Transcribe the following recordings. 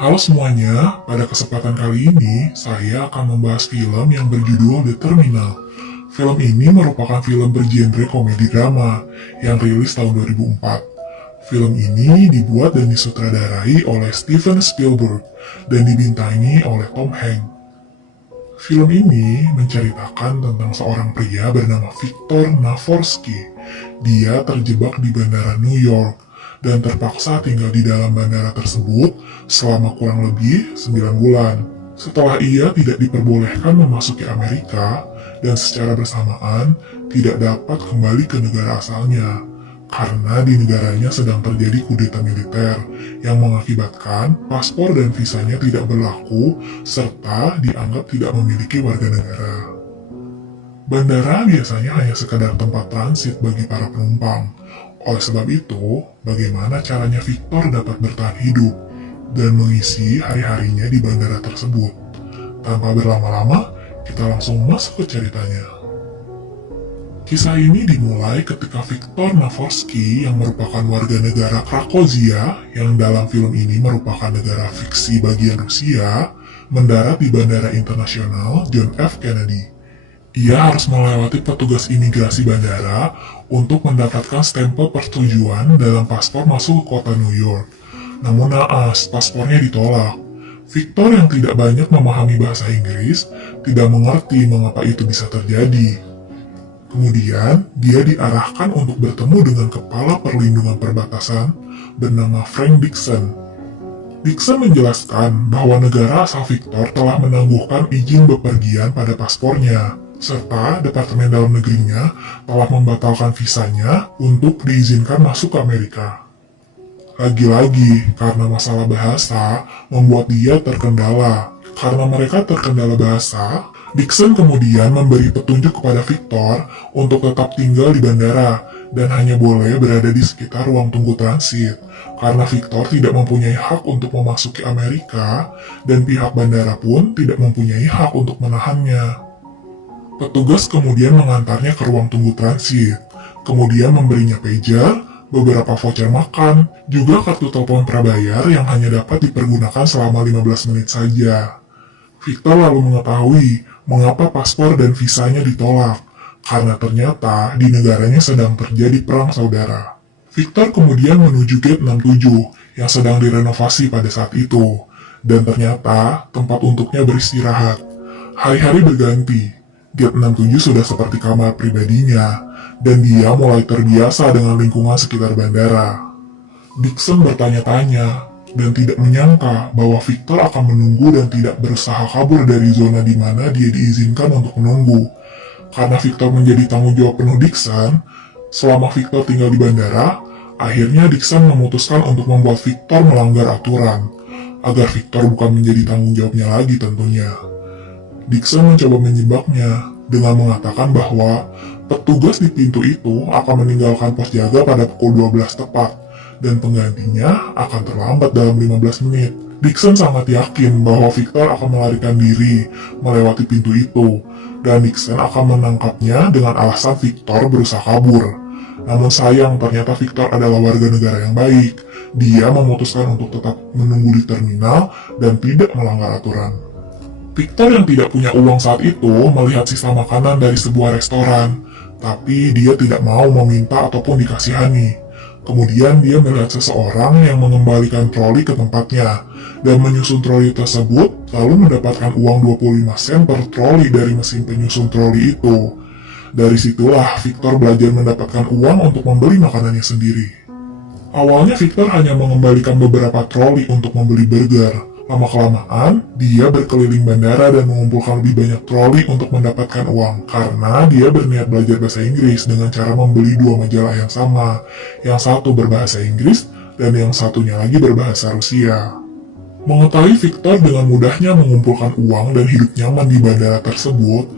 Halo semuanya, pada kesempatan kali ini saya akan membahas film yang berjudul The Terminal. Film ini merupakan film bergenre komedi drama yang rilis tahun 2004. Film ini dibuat dan disutradarai oleh Steven Spielberg dan dibintangi oleh Tom Hanks. Film ini menceritakan tentang seorang pria bernama Viktor Navorsky. Dia terjebak di bandara New York dan terpaksa tinggal di dalam bandara tersebut selama kurang lebih 9 bulan. Setelah ia tidak diperbolehkan memasuki Amerika dan secara bersamaan tidak dapat kembali ke negara asalnya karena di negaranya sedang terjadi kudeta militer yang mengakibatkan paspor dan visanya tidak berlaku serta dianggap tidak memiliki warga negara. Bandara biasanya hanya sekadar tempat transit bagi para penumpang. Oleh sebab itu, bagaimana caranya Viktor dapat bertahan hidup dan mengisi hari-harinya di bandara tersebut? Tanpa berlama-lama, kita langsung masuk ke ceritanya. Kisah ini dimulai ketika Viktor Navorsky yang merupakan warga negara Krakozia yang dalam film ini merupakan negara fiksi bagian Rusia mendarat di Bandara Internasional John F. Kennedy. Ia harus melewati petugas imigrasi bandara untuk mendapatkan stempel persetujuan dalam paspor masuk ke kota New York. Namun naas, paspornya ditolak. Viktor yang tidak banyak memahami bahasa Inggris tidak mengerti mengapa itu bisa terjadi. Kemudian, dia diarahkan untuk bertemu dengan kepala perlindungan perbatasan bernama Frank Dixon. Dixon menjelaskan bahwa negara asal Viktor telah menangguhkan izin bepergian pada paspornya, serta Departemen Dalam Negerinya telah membatalkan visanya untuk diizinkan masuk ke Amerika. Lagi-lagi, karena masalah bahasa membuat dia terkendala. Karena mereka terkendala bahasa, Dixon kemudian memberi petunjuk kepada Viktor untuk tetap tinggal di bandara dan hanya boleh berada di sekitar ruang tunggu transit karena Viktor tidak mempunyai hak untuk memasuki Amerika dan pihak bandara pun tidak mempunyai hak untuk menahannya. Petugas kemudian mengantarnya ke ruang tunggu transit, kemudian memberinya pager, beberapa voucher makan, juga kartu telepon prabayar yang hanya dapat dipergunakan selama 15 menit saja. Viktor lalu mengetahui mengapa paspor dan visanya ditolak, karena ternyata di negaranya sedang terjadi perang saudara. Viktor kemudian menuju gate 67 yang sedang direnovasi pada saat itu, dan ternyata tempat untuknya beristirahat. Hari-hari berganti, gate 67 sudah seperti kamar pribadinya, dan dia mulai terbiasa dengan lingkungan sekitar bandara. Dixon bertanya-tanya, dan tidak menyangka bahwa Viktor akan menunggu dan tidak berusaha kabur dari zona di mana dia diizinkan untuk menunggu. Karena Viktor menjadi tanggung jawab penuh Dixon, selama Viktor tinggal di bandara, akhirnya Dixon memutuskan untuk membuat Viktor melanggar aturan, agar Viktor bukan menjadi tanggung jawabnya lagi tentunya. Dixon mencoba menjebaknya dengan mengatakan bahwa petugas di pintu itu akan meninggalkan pos jaga pada pukul 12 tepat, dan penggantinya akan terlambat dalam 15 menit. Dixon sangat yakin bahwa Viktor akan melarikan diri melewati pintu itu, dan Dixon akan menangkapnya dengan alasan Viktor berusaha kabur. Namun sayang, ternyata Viktor adalah warga negara yang baik. Dia memutuskan untuk tetap menunggu di terminal dan tidak melanggar aturan. Viktor yang tidak punya uang saat itu melihat sisa makanan dari sebuah restoran, tapi dia tidak mau meminta ataupun dikasihani. Kemudian dia melihat seseorang yang mengembalikan troli ke tempatnya dan menyusun troli tersebut lalu mendapatkan uang 25 sen per troli dari mesin penyusun troli itu. Dari situlah Viktor belajar mendapatkan uang untuk membeli makanannya sendiri. Awalnya Viktor hanya mengembalikan beberapa troli untuk membeli burger. Lama-kelamaan, dia berkeliling bandara dan mengumpulkan lebih banyak troli untuk mendapatkan uang karena dia berniat belajar bahasa Inggris dengan cara membeli dua majalah yang sama. Yang satu berbahasa Inggris dan yang satunya lagi berbahasa Rusia. Mengetahui Viktor dengan mudahnya mengumpulkan uang dan hidup nyaman di bandara tersebut,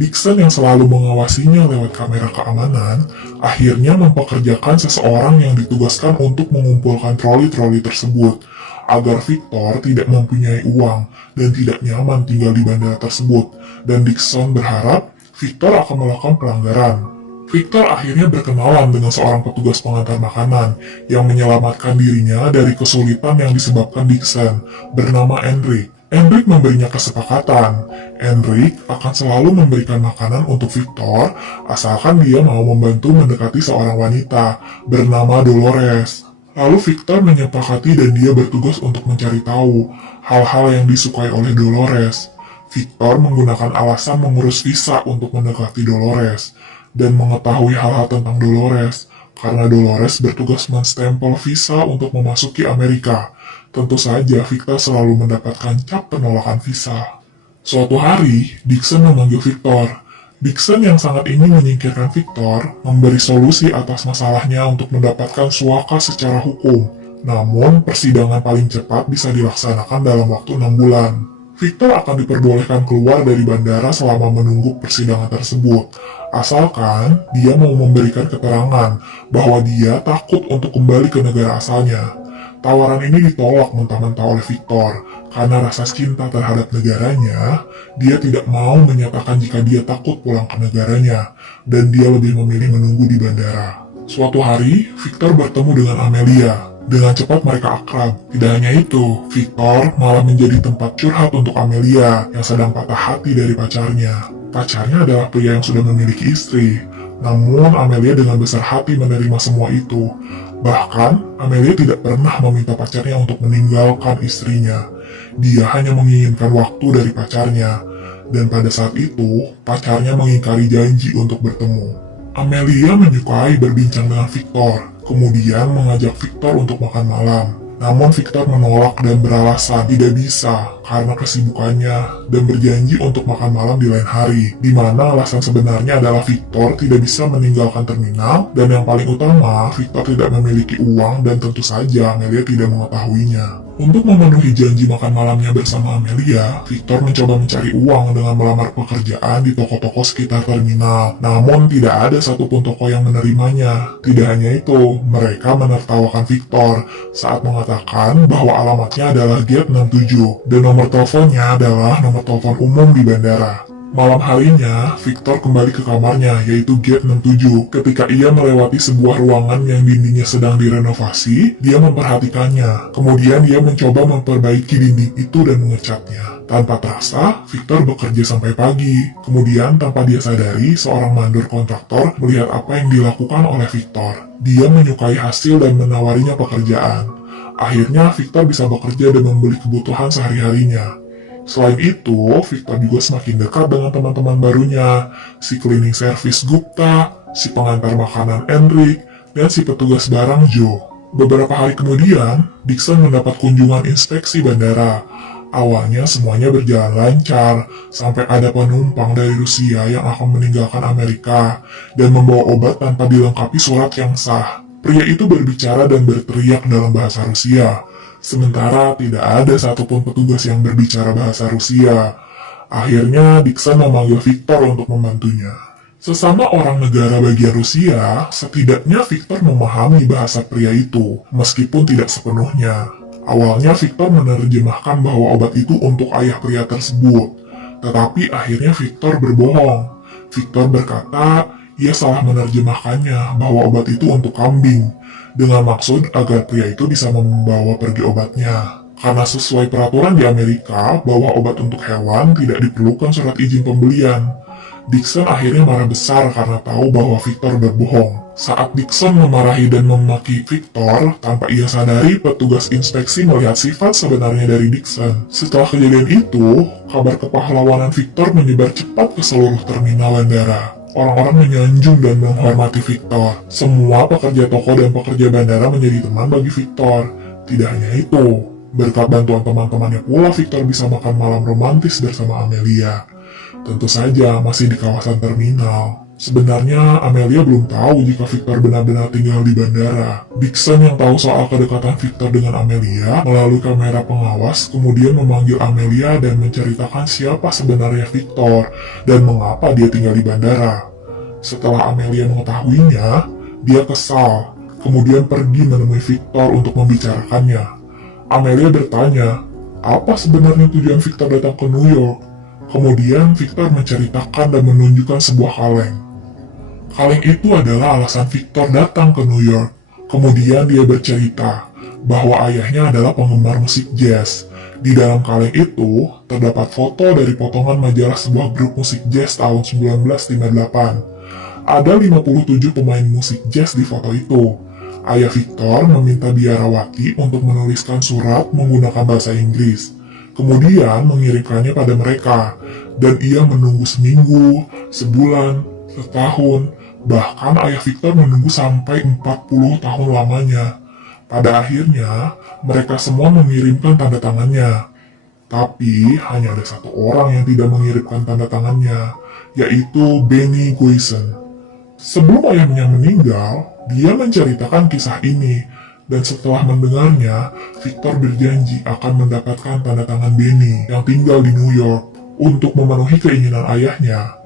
Dixon yang selalu mengawasinya lewat kamera keamanan akhirnya mempekerjakan seseorang yang ditugaskan untuk mengumpulkan troli-troli tersebut agar Viktor tidak mempunyai uang dan tidak nyaman tinggal di bandara tersebut, dan Dixon berharap Viktor akan melakukan pelanggaran. Victor akhirnya berkenalan dengan seorang petugas pengantar makanan yang menyelamatkan dirinya dari kesulitan yang disebabkan Dixon, bernama Enric. Enric memberinya kesepakatan. Enric akan selalu memberikan makanan untuk Victor asalkan dia mau membantu mendekati seorang wanita bernama Dolores. Lalu Victor menyepakati dan dia bertugas untuk mencari tahu hal-hal yang disukai oleh Dolores. Victor menggunakan alasan mengurus visa untuk mendekati Dolores dan mengetahui hal-hal tentang Dolores karena Dolores bertugas menstempel visa untuk memasuki Amerika. Tentu saja Victor selalu mendapatkan cap penolakan visa. Suatu hari, Dixon memanggil Victor. Dixon yang sangat ingin menyingkirkan Victor memberi solusi atas masalahnya untuk mendapatkan suaka secara hukum. Namun, persidangan paling cepat bisa dilaksanakan dalam waktu 6 bulan. Victor akan diperbolehkan keluar dari bandara selama menunggu persidangan tersebut, asalkan dia mau memberikan keterangan bahwa dia takut untuk kembali ke negara asalnya. Tawaran ini ditolak mentah-mentah oleh Victor, karena rasa cinta terhadap negaranya, dia tidak mau menyatakan jika dia takut pulang ke negaranya, dan dia lebih memilih menunggu di bandara. Suatu hari, Victor bertemu dengan Amelia. Dengan cepat mereka akrab. Tidak hanya itu, Victor malah menjadi tempat curhat untuk Amelia yang sedang patah hati dari pacarnya. Pacarnya adalah pria yang sudah memiliki istri. Namun Amelia dengan besar hati menerima semua itu. Bahkan, Amelia tidak pernah meminta pacarnya untuk meninggalkan istrinya. Dia hanya menginginkan waktu dari pacarnya. Dan pada saat itu, pacarnya mengingkari janji untuk bertemu. Amelia menyukai berbincang dengan Victor, kemudian mengajak Victor untuk makan malam. Namun Victor menolak dan beralasan tidak bisa karena kesibukannya dan berjanji untuk makan malam di lain hari, di mana alasan sebenarnya adalah Victor tidak bisa meninggalkan terminal dan yang paling utama, Victor tidak memiliki uang dan tentu saja Amelia tidak mengetahuinya. Untuk memenuhi janji makan malamnya bersama Amelia, Victor mencoba mencari uang dengan melamar pekerjaan di toko-toko sekitar terminal. Namun tidak ada satupun toko yang menerimanya. Tidak hanya itu, mereka menertawakan Victor saat mengatakan bahwa alamatnya adalah Gate 67 dan nomor teleponnya adalah nomor telepon umum di bandara. Malam harinya, Victor kembali ke kamarnya, yaitu Gate 67. Ketika ia melewati sebuah ruangan yang dindingnya sedang direnovasi, dia memperhatikannya. Kemudian dia mencoba memperbaiki dinding itu dan mengecatnya. Tanpa terasa, Victor bekerja sampai pagi. Kemudian, tanpa dia sadari, seorang mandor kontraktor melihat apa yang dilakukan oleh Victor. Dia menyukai hasil dan menawarinya pekerjaan. Akhirnya, Victor bisa bekerja dan membeli kebutuhan sehari-harinya. Selain itu, Victor juga semakin dekat dengan teman-teman barunya, si cleaning service Gupta, si pengantar makanan Enric, dan si petugas barang Joe. Beberapa hari kemudian, Dixon mendapat kunjungan inspeksi bandara. Awalnya semuanya berjalan lancar, sampai ada penumpang dari Rusia yang akan meninggalkan Amerika dan membawa obat tanpa dilengkapi surat yang sah. Pria itu berbicara dan berteriak dalam bahasa Rusia. Sementara tidak ada satupun petugas yang berbicara bahasa Rusia. Akhirnya Dixon memanggil Victor untuk membantunya. Sesama orang negara bagian Rusia, setidaknya Victor memahami bahasa pria itu, meskipun tidak sepenuhnya. Awalnya Victor menerjemahkan bahwa obat itu untuk ayah pria tersebut. Tetapi akhirnya Victor berbohong. Victor berkata, ia salah menerjemahkannya bahwa obat itu untuk kambing, dengan maksud agar pria itu bisa membawa pergi obatnya. Karena sesuai peraturan di Amerika bahwa obat untuk hewan tidak diperlukan surat izin pembelian. Dixon akhirnya marah besar karena tahu bahwa Victor berbohong. Saat Dixon memarahi dan memaki Victor, tanpa ia sadari petugas inspeksi melihat sifat sebenarnya dari Dixon. Setelah kejadian itu, kabar kepahlawanan Victor menyebar cepat ke seluruh terminal bandara. Orang-orang menyanjung dan menghormati Victor. Semua pekerja toko dan pekerja bandara menjadi teman bagi Victor. Tidak hanya itu, berkat bantuan teman-temannya pula Victor bisa makan malam romantis bersama Amelia. Tentu saja masih di kawasan terminal. Sebenarnya Amelia belum tahu jika Victor benar-benar tinggal di bandara. Dixon yang tahu soal kedekatan Victor dengan Amelia melalui kamera pengawas kemudian memanggil Amelia dan menceritakan siapa sebenarnya Victor dan mengapa dia tinggal di bandara. Setelah Amelia mengetahuinya, dia kesal, kemudian pergi menemui Victor untuk membicarakannya. Amelia bertanya, apa sebenarnya tujuan Victor datang ke New York? Kemudian Victor menceritakan dan menunjukkan sebuah kaleng. Kaleng itu adalah alasan Victor datang ke New York. Kemudian dia bercerita bahwa ayahnya adalah penggemar musik jazz. Di dalam kaleng itu terdapat foto dari potongan majalah sebuah grup musik jazz tahun 1958. Ada 57 pemain musik jazz di foto itu. Ayah Victor meminta biarawati untuk menuliskan surat menggunakan bahasa Inggris, kemudian mengirimkannya pada mereka, dan ia menunggu seminggu, sebulan, setahun, bahkan ayah Victor menunggu sampai 40 tahun lamanya. Pada akhirnya, mereka semua mengirimkan tanda tangannya. Tapi, hanya ada satu orang yang tidak mengirimkan tanda tangannya, yaitu Benny Goisen. Sebelum ayahnya meninggal, dia menceritakan kisah ini, dan setelah mendengarnya, Victor berjanji akan mendapatkan tanda tangan Benny yang tinggal di New York untuk memenuhi keinginan ayahnya.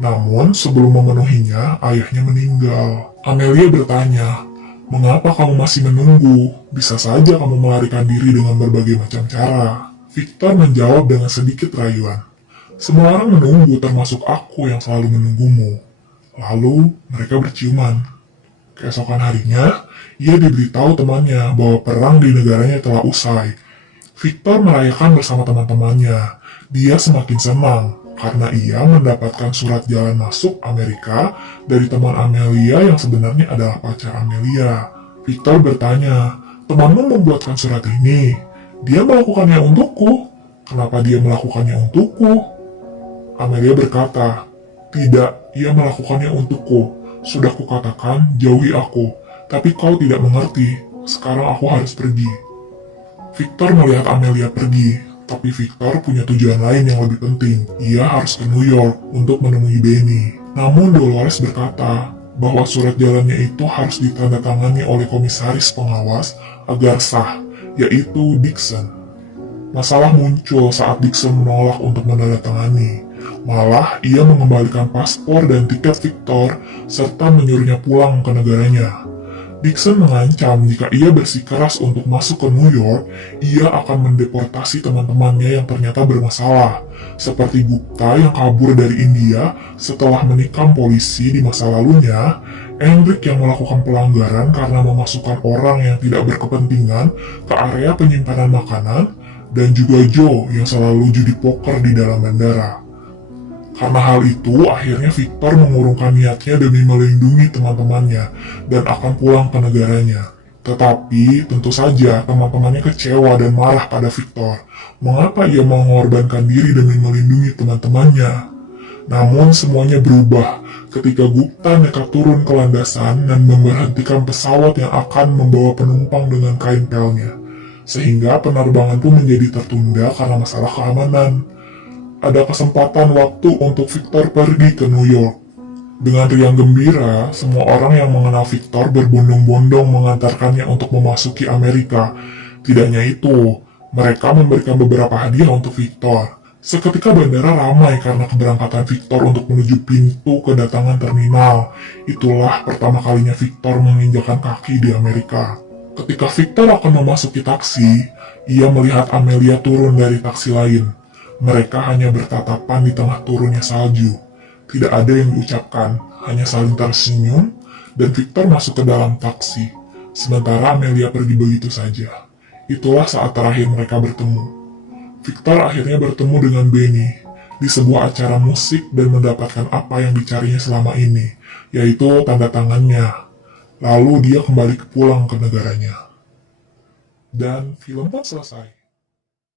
Namun, sebelum memenuhinya, ayahnya meninggal. Amelia bertanya, "Mengapa kamu masih menunggu? Bisa saja kamu melarikan diri dengan berbagai macam cara." Victor menjawab dengan sedikit rayuan, "Semua orang menunggu, termasuk aku yang selalu menunggumu." Lalu, mereka berciuman. Keesokan harinya, ia diberitahu temannya bahwa perang di negaranya telah usai. Victor merayakan bersama teman-temannya. Dia semakin senang karena ia mendapatkan surat jalan masuk Amerika dari teman Amelia yang sebenarnya adalah pacar Amelia. Victor bertanya, "Temanmu membuatkan surat ini? Dia melakukannya untukku. Kenapa dia melakukannya untukku?" Amelia berkata, "Tidak, ia melakukannya untukku. Sudah kukatakan, jauhi aku. Tapi kau tidak mengerti. Sekarang aku harus pergi." Victor melihat Amelia pergi, tapi Victor punya tujuan lain yang lebih penting. Ia harus ke New York untuk menemui Benny. Namun Dolores berkata bahwa surat jalannya itu harus ditandatangani oleh komisaris pengawas agar sah, yaitu Dixon. Masalah muncul saat Dixon menolak untuk menandatangani. Malah, ia mengembalikan paspor dan tiket Victor, serta menyuruhnya pulang ke negaranya. Dixon mengancam jika ia bersikeras untuk masuk ke New York, ia akan mendeportasi teman-temannya yang ternyata bermasalah, seperti Gupta yang kabur dari India setelah menikam polisi di masa lalunya, Hendrik yang melakukan pelanggaran karena memasukkan orang yang tidak berkepentingan ke area penyimpanan makanan, dan juga Joe yang selalu judi poker di dalam bandara. Karena hal itu, akhirnya Victor mengurungkan niatnya demi melindungi teman-temannya dan akan pulang ke negaranya. Tetapi, tentu saja teman-temannya kecewa dan marah pada Victor. Mengapa ia mengorbankan diri demi melindungi teman-temannya? Namun semuanya berubah ketika Gupta nekat turun ke landasan dan memberhentikan pesawat yang akan membawa penumpang dengan kain pelnya. Sehingga penerbangan pun menjadi tertunda karena masalah keamanan. Ada kesempatan waktu untuk Victor pergi ke New York. Dengan riang gembira, semua orang yang mengenal Victor berbondong-bondong mengantarkannya untuk memasuki Amerika. Tidak hanya itu, mereka memberikan beberapa hadiah untuk Victor. Seketika bandara ramai karena keberangkatan Victor untuk menuju pintu kedatangan terminal. Itulah pertama kalinya Victor menginjakan kaki di Amerika. Ketika Victor akan memasuki taksi, ia melihat Amelia turun dari taksi lain. Mereka hanya bertatapan di tengah turunnya salju. Tidak ada yang diucapkan, hanya saling tersenyum, dan Victor masuk ke dalam taksi. Sementara Amelia pergi begitu saja. Itulah saat terakhir mereka bertemu. Victor akhirnya bertemu dengan Benny di sebuah acara musik dan mendapatkan apa yang dicarinya selama ini, yaitu tanda tangannya. Lalu dia kembali pulang ke negaranya. Dan film pun selesai.